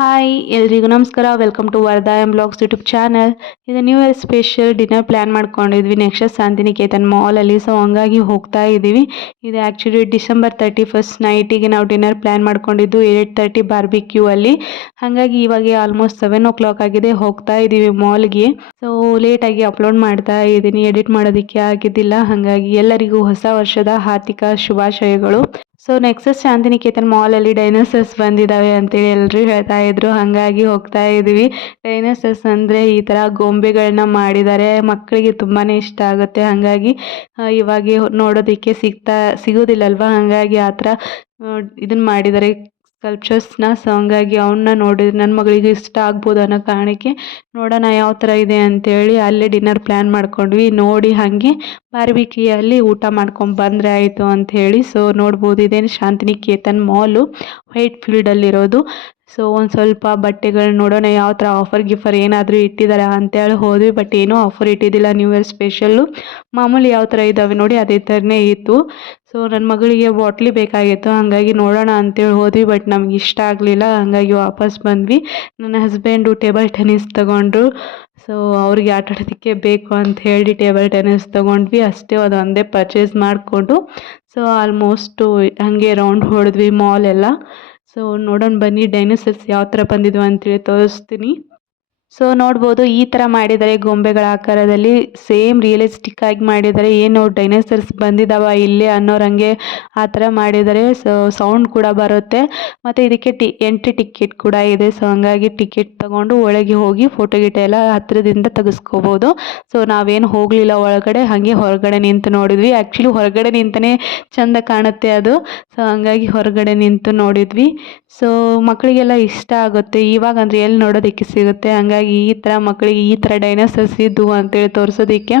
Hi ಎಲ್ರಿಗೂ ನಮಸ್ಕಾರ. Welcome to Vardha M blogs YouTube channel. ಇದು new year special dinner plan ಮಾಡ್ಕೊಂಡಿದ್ವಿ ನೆಕ್ಸ್ಟ್ ಶಾಂತಿನಿಕೇತನ್ ಮಾಲಲ್ಲಿ. ಸೊ ಹಂಗಾಗಿ ಹೋಗ್ತಾ ಇದ್ದೀವಿ. ಇದು ಆ್ಯಕ್ಚುಲಿ ಡಿಸೆಂಬರ್ 31st ನೈಟಿಗೆ ನಾವು ಡಿನ್ನರ್ ಪ್ಲ್ಯಾನ್ ಮಾಡ್ಕೊಂಡಿದ್ದು 8:30 ಬಾರ್ಬಿಕ್ಯೂ ಅಲ್ಲಿ. ಹಾಗಾಗಿ ಇವಾಗ ಆಲ್ಮೋಸ್ಟ್ 7 o'clock ಆಗಿದೆ. ಹೋಗ್ತಾ ಇದ್ದೀವಿ ಮಾಲ್ಗೆ. ಸೊ ಲೇಟಾಗಿ ಅಪ್ಲೋಡ್ ಮಾಡ್ತಾ ಇದ್ದೀನಿ, ಎಡಿಟ್ ಮಾಡೋದಕ್ಕೆ ಆಗಿದ್ದಿಲ್ಲ. ಹಾಗಾಗಿ ಎಲ್ಲರಿಗೂ ಹೊಸ ವರ್ಷದ ಹಾರ್ದಿಕ ಶುಭಾಶಯಗಳು. ಸೊ ನೆಕ್ಸಸ್ ಶಾಂತಿನಿಕೇತನ್ ಮಾಲಲ್ಲಿ ಡೈನೋಸರ್ಸ್ ಬಂದಿದ್ದಾವೆ ಅಂತೇಳಿ ಎಲ್ಲರೂ ಹೇಳ್ತಾ ಇದ್ರು. ಹಾಗಾಗಿ ಹೋಗ್ತಾ ಇದ್ದೀವಿ. ಡೈನೋಸರ್ಸ್ ಅಂದರೆ ಈ ಥರ ಗೊಂಬೆಗಳನ್ನ ಮಾಡಿದ್ದಾರೆ, ಮಕ್ಕಳಿಗೆ ತುಂಬಾ ಇಷ್ಟ ಆಗುತ್ತೆ. ಹಾಗಾಗಿ ಇವಾಗ ನೋಡೋದಕ್ಕೆ ಸಿಗೋದಿಲ್ಲಲ್ವ, ಹಾಗಾಗಿ ಆ ಥರ ಇದನ್ನು ಮಾಡಿದ್ದಾರೆ ಸ್ಕಲ್ಪ್ಚರ್ಸ್ನ. ಸೊ ಹಂಗಾಗಿ ಅವನ್ನ ನೋಡಿದ್ರೆ ನನ್ನ ಮಗಳಿಗೆ ಇಷ್ಟ ಆಗ್ಬೋದು ಅನ್ನೋ ಕಾರಣಕ್ಕೆ ನೋಡೋಣ ಯಾವ ಥರ ಇದೆ ಅಂತೇಳಿ ಅಲ್ಲೇ ಡಿನ್ನರ್ ಪ್ಲ್ಯಾನ್ ಮಾಡ್ಕೊಂಡ್ವಿ. ನೋಡಿ ಹಾಗೆ ಬಾರ್ಬಿಕಿಯಲ್ಲಿ ಊಟ ಮಾಡ್ಕೊಂಡು ಬಂದರೆ ಆಯಿತು ಅಂಥೇಳಿ. ಸೊ ನೋಡ್ಬೋದು ಇದೇನು ಶಾಂತಿನಿಕೇತನ್ ಮಾಲು ವೈಟ್ ಫೀಲ್ಡಲ್ಲಿರೋದು. ಸೊ ಒಂದು ಸ್ವಲ್ಪ ಬಟ್ಟೆಗಳು ನೋಡೋಣ ಯಾವ ಥರ ಆಫರ್ ಏನಾದರೂ ಇಟ್ಟಿದ್ದಾರೆ ಅಂತೇಳಿ ಹೋದ್ವಿ. ಬಟ್ ಏನೂ ಆಫರ್ ಇಟ್ಟಿದ್ದಿಲ್ಲ. ನ್ಯೂ ಇಯರ್ ಸ್ಪೆಷಲ್ಲು ಮಾಮೂಲಿ ಯಾವ ಥರ ಇದ್ದಾವೆ ನೋಡಿ ಅದೇ ಥರನೇ ಇತ್ತು. ಸೊ ನನ್ನ ಮಗಳಿಗೆ ಬಾಟ್ಲಿ ಬೇಕಾಗಿತ್ತು, ಹಾಗಾಗಿ ನೋಡೋಣ ಅಂತೇಳಿ ಹೋದ್ವಿ. ಬಟ್ ನಮ್ಗೆ ಇಷ್ಟ ಆಗಲಿಲ್ಲ, ಹಾಗಾಗಿ ವಾಪಸ್ ಬಂದ್ವಿ. ನನ್ನ ಹಸ್ಬೆಂಡು ಟೇಬಲ್ ಟೆನ್ನಿಸ್ ತೊಗೊಂಡ್ರು. ಸೊ ಅವ್ರಿಗೆ ಆಟ ಆಡೋದಕ್ಕೆ ಬೇಕು ಅಂತ ಹೇಳಿ ಟೇಬಲ್ ಟೆನ್ನಿಸ್ ತೊಗೊಂಡ್ವಿ. ಅಷ್ಟೇ, ಅದೊಂದೇ ಪರ್ಚೇಸ್ ಮಾಡಿಕೊಂಡು ಸೊ ಆಲ್ಮೋಸ್ಟು ಹಾಗೆ ರೌಂಡ್ ಹೊಡೆದ್ವಿ ಮಾಲ್ ಎಲ್ಲ. ಸೊ ನೋಡೋಣ ಬನ್ನಿ ಡೈನೋಸರ್ಸ್ ಯಾವ ಥರ ಬಂದಿದ್ವು ಅಂತೇಳಿ ತೋರಿಸ್ತೀನಿ. ಸೊ ನೋಡ್ಬೋದು ಈ ಥರ ಮಾಡಿದ್ದಾರೆ ಗೊಂಬೆಗಳ ಆಕಾರದಲ್ಲಿ, ಸೇಮ್ ರಿಯಲಿಸ್ಟಿಕ್ ಆಗಿ ಮಾಡಿದ್ದಾರೆ. ಏನು ಡೈನೋಸರ್ಸ್ ಬಂದಿದ್ದಾವ ಇಲ್ಲೇ ಅನ್ನೋರಂಗೆ ಆ ಥರ ಮಾಡಿದ್ದಾರೆ. ಸೊ ಸೌಂಡ್ ಕೂಡ ಬರುತ್ತೆ, ಮತ್ತು ಇದಕ್ಕೆ ಎಂಟ್ರಿ ಟಿಕೆಟ್ ಕೂಡ ಇದೆ. ಸೊ ಹಂಗಾಗಿ ಟಿಕೆಟ್ ತೊಗೊಂಡು ಒಳಗೆ ಹೋಗಿ ಫೋಟೋ ಗಿಟ ಎಲ್ಲ ಹತ್ತಿರದಿಂದ ತೆಗೆಸ್ಕೋಬೋದು. ಸೊ ನಾವೇನು ಹೋಗಲಿಲ್ಲ ಒಳಗಡೆ, ಹಾಗೆ ಹೊರಗಡೆ ನಿಂತು ನೋಡಿದ್ವಿ. ಆ್ಯಕ್ಚುಲಿ ಹೊರಗಡೆ ನಿಂತನೇ ಚೆಂದ ಕಾಣುತ್ತೆ ಅದು. ಸೊ ಹಂಗಾಗಿ ಹೊರಗಡೆ ನಿಂತು ನೋಡಿದ್ವಿ. ಸೊ ಮಕ್ಕಳಿಗೆಲ್ಲ ಇಷ್ಟ ಆಗುತ್ತೆ. ಇವಾಗ ಅಂದರೆ ಎಲ್ಲಿ ನೋಡೋದಕ್ಕೆ ಸಿಗುತ್ತೆ, ಹಂಗಾಗಿ ಈ ಥರ ಮಕ್ಕಳಿಗೆ ಈ ಥರ ಡೈನೋಸರ್ಸ್ ಇದ್ದವು ಅಂತೇಳಿ ತೋರಿಸೋದಕ್ಕೆ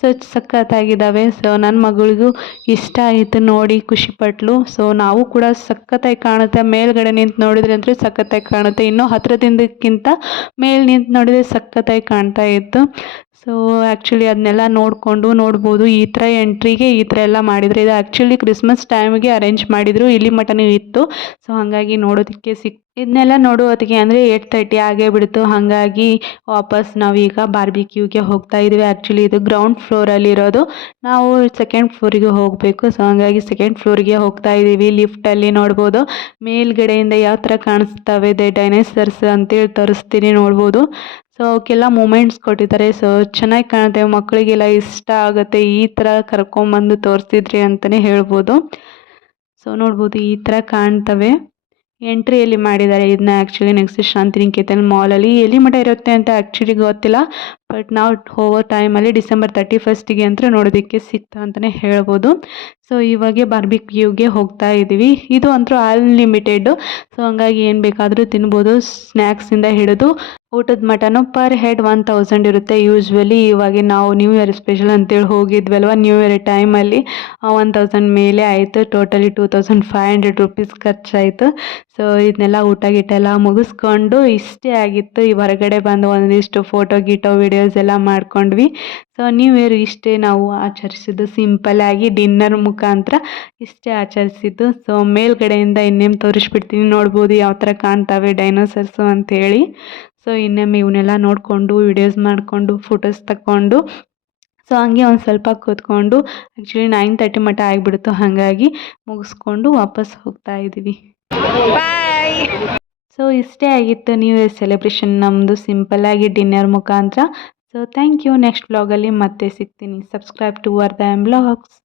ಸೊ ಸಖತ್ತಾಗಿದ್ದಾವೆ. ಸೊ ನನ್ನ ಮಗಳಿಗೂ ಇಷ್ಟ ಆಯಿತು, ನೋಡಿ ಖುಷಿಪಟ್ಲು. ಸೊ ನಾವು ಕೂಡ ಸಖತ್ತಾಗಿ ಕಾಣುತ್ತೆ, ಮೇಲ್ಗಡೆ ನಿಂತು ನೋಡಿದ್ರೆ ಅಂತೂ ಸಖತ್ತಾಗಿ ಕಾಣುತ್ತೆ. ಇನ್ನೂ ಹತ್ತಿರದಿಂದಕ್ಕಿಂತ ಮೇಲೆ ನಿಂತು ನೋಡಿದರೆ ಸಖತ್ತಾಗಿ ಕಾಣ್ತಾ ಇತ್ತು. ಸೊ ಆ್ಯಕ್ಚುಲಿ ಅದನ್ನೆಲ್ಲ ನೋಡ್ಬೋದು. ಈ ಥರ ಎಂಟ್ರಿಗೆ ಈ ಥರ ಎಲ್ಲ ಮಾಡಿದರೆ ಇದು ಆ್ಯಕ್ಚುಲಿ ಕ್ರಿಸ್ಮಸ್ ಟೈಮಿಗೆ ಅರೇಂಜ್ ಮಾಡಿದರು, ಇಲ್ಲಿ ಮಟನೂ ಇತ್ತು. ಸೊ ಹಾಗಾಗಿ ನೋಡೋದಕ್ಕೆ ಇದನ್ನೆಲ್ಲ ನೋಡುವತ್ತಿಗೆ ಅಂದರೆ 8:30 ಆಗೇ ಬಿಡ್ತು. ಹಾಗಾಗಿ ವಾಪಸ್ ನಾವೀಗ ಬಾರ್ಬಿಕ್ಯೂಗೆ ಹೋಗ್ತಾ ಇದ್ದೀವಿ. ಆ್ಯಕ್ಚುಲಿ ಇದು ಗ್ರೌಂಡ್ ಫ್ಲೋರಲ್ಲಿರೋದು, ನಾವು ಸೆಕೆಂಡ್ ಫ್ಲೋರಿಗೆ ಹೋಗಬೇಕು. ಸೊ ಹಾಗಾಗಿ ಸೆಕೆಂಡ್ ಫ್ಲೋರಿಗೆ ಹೋಗ್ತಾ ಇದ್ದೀವಿ. ಲಿಫ್ಟಲ್ಲಿ ನೋಡ್ಬೋದು ಮೇಲ್ಗಡೆಯಿಂದ ಯಾವ ಥರ ಕಾಣಿಸ್ತವೆ ಡೈನೋಸರ್ಸ್ ಅಂತೇಳಿ ತೋರಿಸ್ತೀನಿ, ನೋಡ್ಬೋದು. ಸೊ ಅವಕ್ಕೆಲ್ಲ ಮೂಮೆಂಟ್ಸ್ ಕೊಟ್ಟಿದ್ದಾರೆ. ಸೊ ಚೆನ್ನಾಗಿ ಕಾಣುತ್ತೆ, ಮಕ್ಕಳಿಗೆಲ್ಲ ಇಷ್ಟ ಆಗುತ್ತೆ. ಈ ಥರ ಕರ್ಕೊಂಬಂದು ತೋರಿಸಿದ್ರಿ ಅಂತಲೇ ಹೇಳ್ಬೋದು. ಸೊ ನೋಡ್ಬೋದು ಈ ಥರ ಕಾಣ್ತವೆ. ಎಂಟ್ರಿಯಲ್ಲಿ ಮಾಡಿದ್ದಾರೆ ಇದನ್ನ. ಆ್ಯಕ್ಚುಲಿ ನೆಕ್ಸ್ಟ್ ಶಾಂತಿನಿಕೇತನ್ ಮಾಲಲ್ಲಿ ಎಲ್ಲಿ ಮಠ ಇರುತ್ತೆ ಅಂತ ಆ್ಯಕ್ಚುಲಿ ಗೊತ್ತಿಲ್ಲ. ಬಟ್ ನಾವು ಹೋಗೋ ಟೈಮಲ್ಲಿ ಡಿಸೆಂಬರ್ 31st ಅಂತೂ ನೋಡೋದಕ್ಕೆ ಸಿಕ್ತು ಅಂತಲೇ ಹೇಳ್ಬೋದು. ಸೊ ಇವಾಗೆ ಬಾರ್ಬಿಕ್ಯೂಗೆ ಹೋಗ್ತಾ ಇದ್ದೀವಿ. ಇದು ಅಂತೂ ಅನ್ಲಿಮಿಟೆಡ್. ಸೊ ಹಂಗಾಗಿ ಏನು ಬೇಕಾದರೂ ತಿನ್ಬೋದು, ಸ್ನ್ಯಾಕ್ಸಿಂದ ಹಿಡಿದು ಊಟದ ಮಟನು. ಪರ್ ಹೆಡ್ 1000 ಇರುತ್ತೆ ಯೂಶ್ವಲಿ. ಇವಾಗ ನಾವು ನ್ಯೂ ಇಯರ್ ಸ್ಪೆಷಲ್ ಅಂತೇಳಿ ಹೋಗಿದ್ವಲ್ವ, ನ್ಯೂ ಇಯರ್ ಟೈಮಲ್ಲಿ 1000 ಮೇಲೆ ಆಯಿತು. ಟೋಟಲಿ 2500 ರೂಪೀಸ್ ಖರ್ಚಾಯಿತು. ಸೊ ಇದನ್ನೆಲ್ಲ ಊಟ ಗೀಟ ಎಲ್ಲ ಮುಗಿಸ್ಕೊಂಡು ಇಷ್ಟೇ ಆಗಿತ್ತು. ಈ ಹೊರಗಡೆ ಬಂದು ಒಂದಿಷ್ಟು ಫೋಟೋ ಗೀಟೋ ವಿಡಿಯೋಸ್ ಎಲ್ಲ ಮಾಡ್ಕೊಂಡ್ವಿ. ಸೊ ನ್ಯೂ ಇಯರ್ ಇಷ್ಟೇ ನಾವು ಆಚರಿಸಿದ್ದು, ಸಿಂಪಲ್ಲಾಗಿ ಡಿನ್ನರ್ ಮುಖಾಂತರ ಇಷ್ಟೇ ಆಚರಿಸಿದ್ದು. ಸೊ ಮೇಲ್ಗಡೆಯಿಂದ ಇನ್ನೇನು ತೋರಿಸ್ಬಿಡ್ತೀನಿ, ನೋಡ್ಬೋದು ಯಾವ ಥರ ಕಾಣ್ತವೆ ಡೈನೋಸರ್ಸು ಅಂಥೇಳಿ. ಸೊ ಇನ್ನೊಮ್ಮೆ ಇವನ್ನೆಲ್ಲ ನೋಡಿಕೊಂಡು ವಿಡಿಯೋಸ್ ಮಾಡಿಕೊಂಡು ಫೋಟೋಸ್ ತಗೊಂಡು ಸೊ ಹಂಗೆ ಒಂದು ಸ್ವಲ್ಪ ಕೂತ್ಕೊಂಡು ಆ್ಯಕ್ಚುಲಿ 9:30 ಮಟ್ಟ ಆಗಿಬಿಡ್ತು. ಹಾಗಾಗಿ ಮುಗಿಸ್ಕೊಂಡು ವಾಪಸ್ ಹೋಗ್ತಾ ಇದ್ದೀವಿ. ಬಾಯ್. ಸೊ ಇಷ್ಟೇ ಆಗಿತ್ತು ನ್ಯೂ ಇಯರ್ ಸೆಲೆಬ್ರೇಷನ್ ನಮ್ಮದು, ಸಿಂಪಲ್ಲಾಗಿ ಡಿನ್ನರ್ ಮುಖಾಂತರ. So thank you. ನೆಕ್ಸ್ಟ್ ವ್ಲಾಗಲ್ಲಿ ಮತ್ತೆ ಸಿಗ್ತೀನಿ. Subscribe to Vardha M blogs.